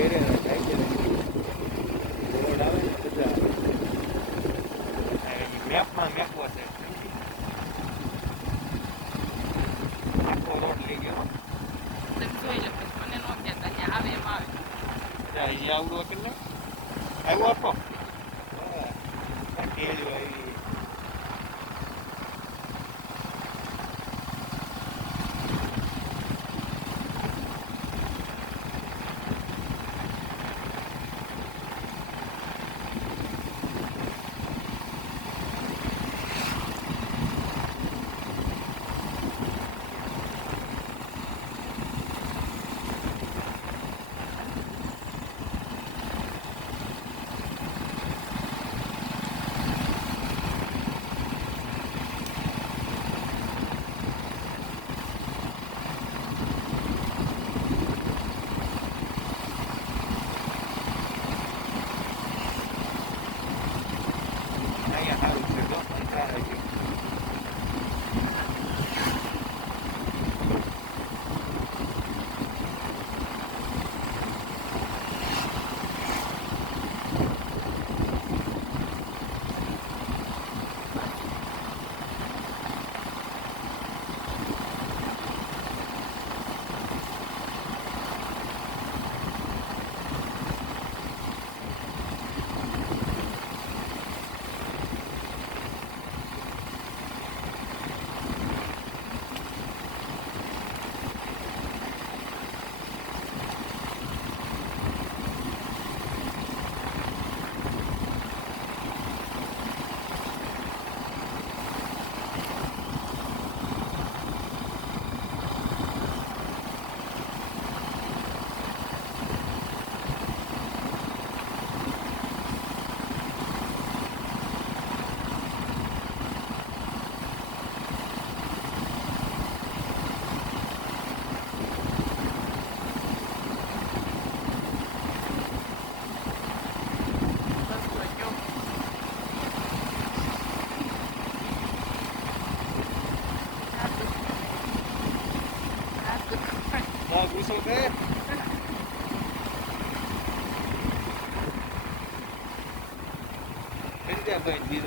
ઘેરે જાય છે રોડ આવે ને બધા મેપમાં મેપો છે આખો રોડ લઈ ગયો તમે જોઈ લો પછી મને નો કહેતા કે આવે એમ આવે અહીંયા આવડો કેટલો આવ્યો આપો કેળ્યો આવી ગુસ્સો કે ભાઈ